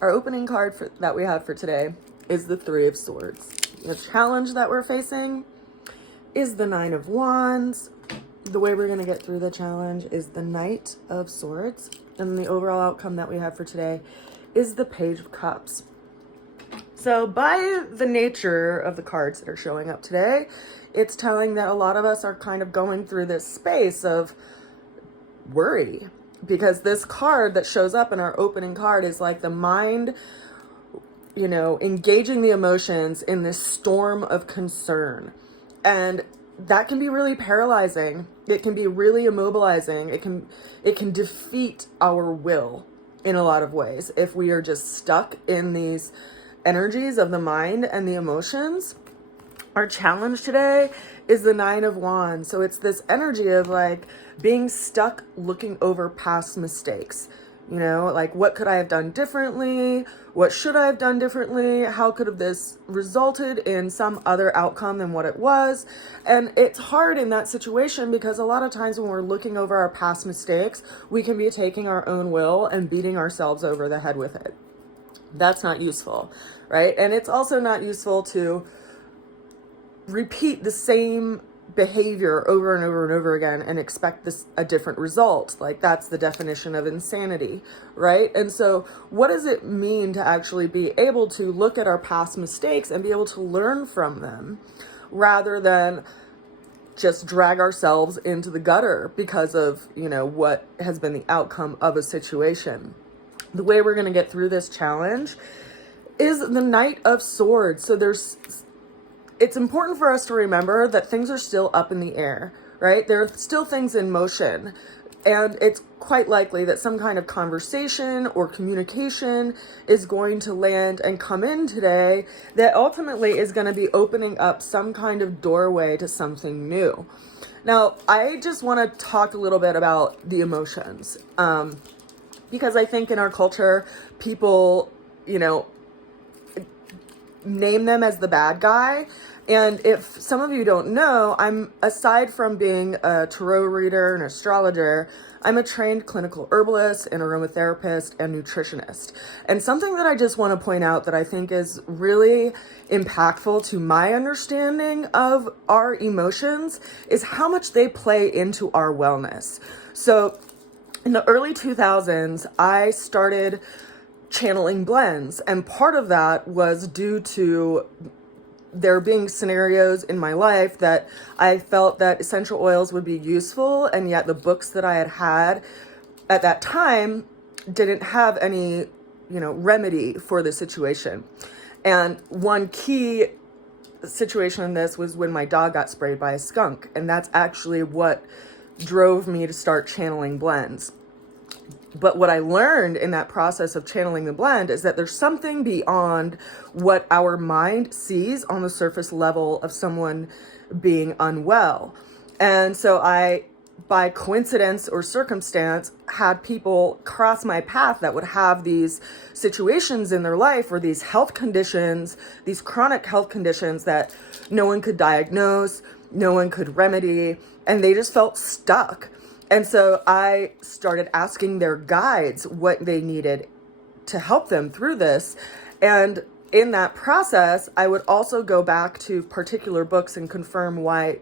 Our opening card that we have for today is the Three of Swords. The challenge that we're facing is the Nine of Wands. The way we're going to get through the challenge is the Knight of Swords. And the overall outcome that we have for today is the Page of Cups. So by the nature of the cards that are showing up today, it's telling that a lot of us are kind of going through this space of worry, because this card that shows up in our opening card is like the mind, engaging the emotions in this storm of concern. And that can be really paralyzing. It can be really immobilizing. It can defeat our will in a lot of ways if we are just stuck in these energies of the mind and the emotions. Our challenge today is the Nine of Wands. So it's this energy of like being stuck looking over past mistakes. Like, what could I have done differently? What should I have done differently? How could have this resulted in some other outcome than what it was? And it's hard in that situation because a lot of times when we're looking over our past mistakes, we can be taking our own will and beating ourselves over the head with it. That's not useful, right? And it's also not useful to repeat the same behavior over and over and over again and expect a different result. Like, that's the definition of insanity, right? And so what does it mean to actually be able to look at our past mistakes and be able to learn from them rather than just drag ourselves into the gutter because of, what has been the outcome of a situation? The way we're going to get through this challenge is the Knight of Swords. So it's important for us to remember that things are still up in the air, right? There are still things in motion, and it's quite likely that some kind of conversation or communication is going to land and come in today that ultimately is going to be opening up some kind of doorway to something new. Now, I just want to talk a little bit about the emotions, because I think in our culture, people, name them as the bad guy. And if some of you don't know, aside from being a tarot reader and astrologer, I'm a trained clinical herbalist and aromatherapist and nutritionist. And something that I just want to point out that I think is really impactful to my understanding of our emotions is how much they play into our wellness. So in the early 2000s, I started channeling blends, and part of that was due to there being scenarios in my life that I felt that essential oils would be useful, and yet the books that I had at that time didn't have any, remedy for the situation. And one key situation in this was when my dog got sprayed by a skunk, and that's actually what drove me to start channeling blends. But what I learned in that process of channeling the blend is that there's something beyond what our mind sees on the surface level of someone being unwell. And so I, by coincidence or circumstance, had people cross my path that would have these situations in their life or these health conditions, these chronic health conditions that no one could diagnose, no one could remedy, and they just felt stuck. And so I started asking their guides what they needed to help them through this. And in that process, I would also go back to particular books and confirm why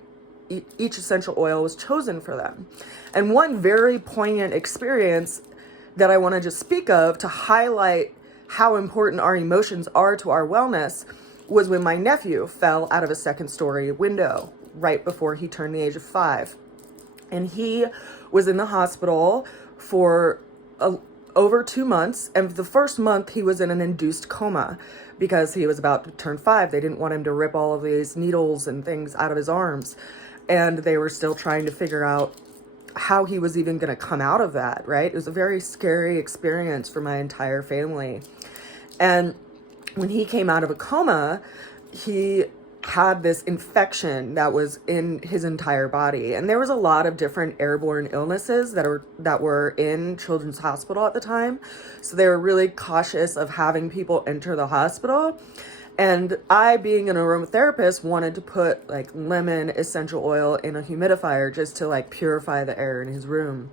each essential oil was chosen for them. And one very poignant experience that I want to just speak of to highlight how important our emotions are to our wellness was when my nephew fell out of a second-story window right before he turned the age of 5. And he was in the hospital for over 2 months. And the first month he was in an induced coma because he was about to turn 5. They didn't want him to rip all of these needles and things out of his arms. And they were still trying to figure out how he was even going to come out of that, right? It was a very scary experience for my entire family. And when he came out of a coma, he had this infection that was in his entire body. And there was a lot of different airborne illnesses that were in Children's Hospital at the time. So they were really cautious of having people enter the hospital. And I, being an aromatherapist, wanted to put like lemon essential oil in a humidifier just to like purify the air in his room.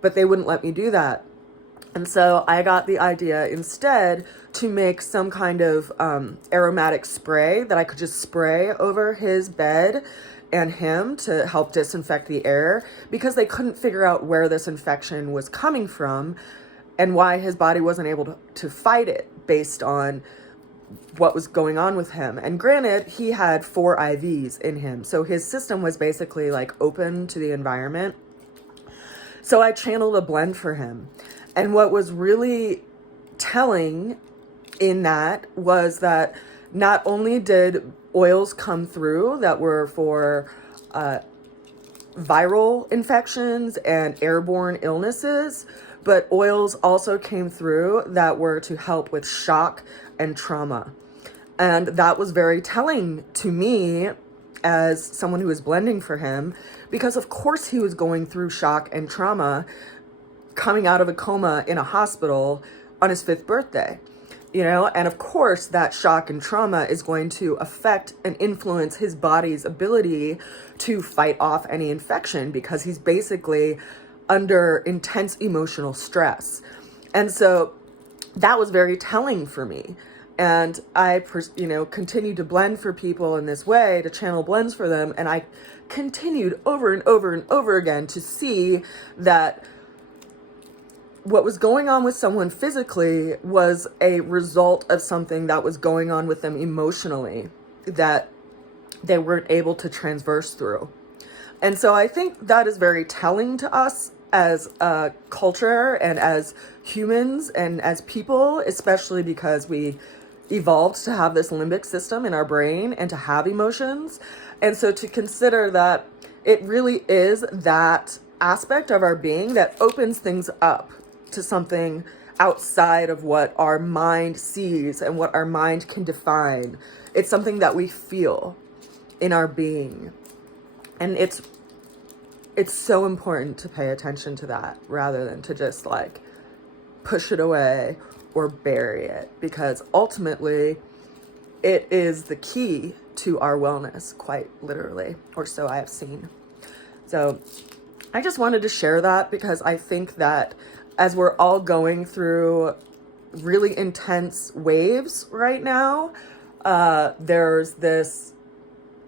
But they wouldn't let me do that. And so I got the idea instead to make some kind of aromatic spray that I could just spray over his bed and him to help disinfect the air, because they couldn't figure out where this infection was coming from and why his body wasn't able to fight it based on what was going on with him. And granted, he had 4 IVs in him, so his system was basically like open to the environment. So I channeled a blend for him. And what was really telling in that was that not only did oils come through that were for viral infections and airborne illnesses, but oils also came through that were to help with shock and trauma. And that was very telling to me as someone who was blending for him, because of course he was going through shock and trauma coming out of a coma in a hospital on his 5th birthday, you know, and of course that shock and trauma is going to affect and influence his body's ability to fight off any infection, because he's basically under intense emotional stress. And so that was very telling for me. And I, you know, continued to blend for people in this way, to channel blends for them. And I continued over and over and over again to see that what was going on with someone physically was a result of something that was going on with them emotionally that they weren't able to transverse through. And so I think that is very telling to us as a culture and as humans and as people, especially because we evolved to have this limbic system in our brain and to have emotions. And so to consider that it really is that aspect of our being that opens things up to something outside of what our mind sees and what our mind can define. It's something that we feel in our being. And it's so important to pay attention to that rather than to just like push it away or bury it, because ultimately it is the key to our wellness, quite literally, or so I have seen. So I just wanted to share that because I think that as we're all going through really intense waves right now, there's this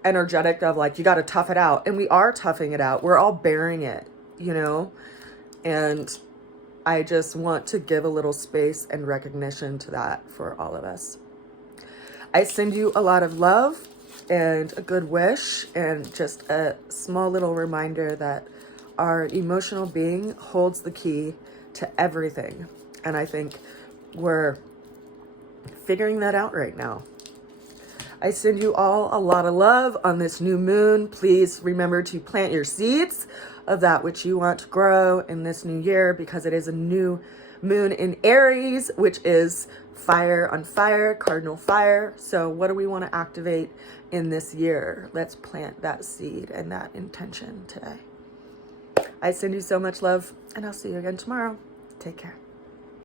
energetic of like, you got to tough it out. And we are toughing it out. We're all bearing it, you know? And I just want to give a little space and recognition to that for all of us. I send you a lot of love and a good wish, and just a small little reminder that our emotional being holds the key to everything. And I think we're figuring that out right now. I send you all a lot of love on this new moon. Please remember to plant your seeds of that which you want to grow in this new year, because it is a new moon in Aries, which is fire on fire, cardinal fire. So what do we want to activate in this year? Let's plant that seed and that intention today. I send you so much love, and I'll see you again tomorrow. Take care.